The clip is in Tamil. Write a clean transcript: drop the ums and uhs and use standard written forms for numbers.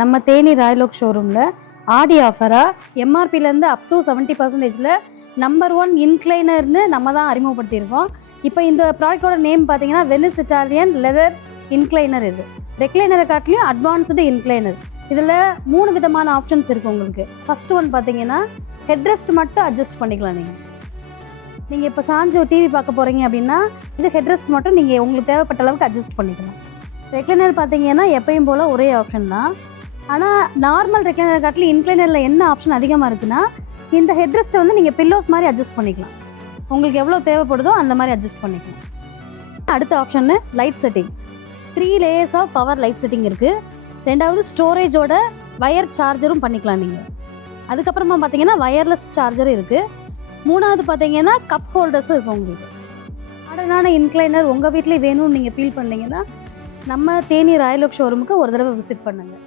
நம்ம தேனி ராயலோக் ஷோரூமில் ஆடி ஆஃபராக எம்ஆர்பிலேருந்து அப் டு 70%ல் நம்பர் 1 இன்க்ளைனர்னு நம்ம தான் அறிமுகப்படுத்தியிருக்கோம். இப்போ இந்த ப்ராடக்டோட நேம் பார்த்தீங்கன்னா வெனிஸ் இட்டாலியன் லெதர் இன்க்ளைனர். இது ரெக்ளைனரை காட்டிலையும் அட்வான்ஸ்டு இன்க்ளைனர். இதில் 3 விதமான ஆப்ஷன்ஸ் இருக்குது உங்களுக்கு. ஃபஸ்ட்டு ஒன் பார்த்தீங்கன்னா ஹெட்ரெஸ்ட் மட்டும் அட்ஜஸ்ட் பண்ணிக்கலாம். நீங்கள் இப்போ சாஞ்சு டிவி பார்க்க போகிறீங்க அப்படின்னா இது ஹெட்ரெஸ்ட் மட்டும் நீங்கள் உங்களுக்கு தேவைப்பட்ட அளவுக்கு அட்ஜஸ்ட் பண்ணிக்கலாம். ரெக்ளைனர் பார்த்தீங்கன்னா எப்பயும் போல் ஒரே ஆப்ஷன் தான். ஆனால் நார்மல் ரெக்ளைனரை காட்டிலும் இன்க்ளைனரில் என்ன ஆப்ஷன் அதிகமாக இருக்குன்னா இந்த ஹெட்ரெஸ்ட்டை வந்து நீங்கள் பில்லோஸ் மாதிரி அட்ஜஸ்ட் பண்ணிக்கலாம். உங்களுக்கு எவ்வளோ தேவைப்படுதோ அந்த மாதிரி அட்ஜஸ்ட் பண்ணிக்கலாம். அடுத்த ஆப்ஷன்னு light setting. 3 layers of power light setting இருக்குது. ரெண்டாவது ஸ்டோரேஜோட வயர் சார்ஜரும் பண்ணிக்கலாம் நீங்கள். அதுக்கப்புறமா பார்த்தீங்கன்னா வயர்லெஸ் சார்ஜரும் இருக்குது. மூணாவது பார்த்தீங்கன்னா கப் ஹோல்டர்ஸும் இருக்குது. உங்களுக்கு மாடர்னான இன்க்ளைனர் உங்கள் வீட்டிலே வேணும்னு நீங்கள் ஃபீல் பண்ணிங்கன்னா நம்ம தேனி ராயலோக் ஷோரூமுக்கு ஒரு தடவை விசிட் பண்ணுங்கள்.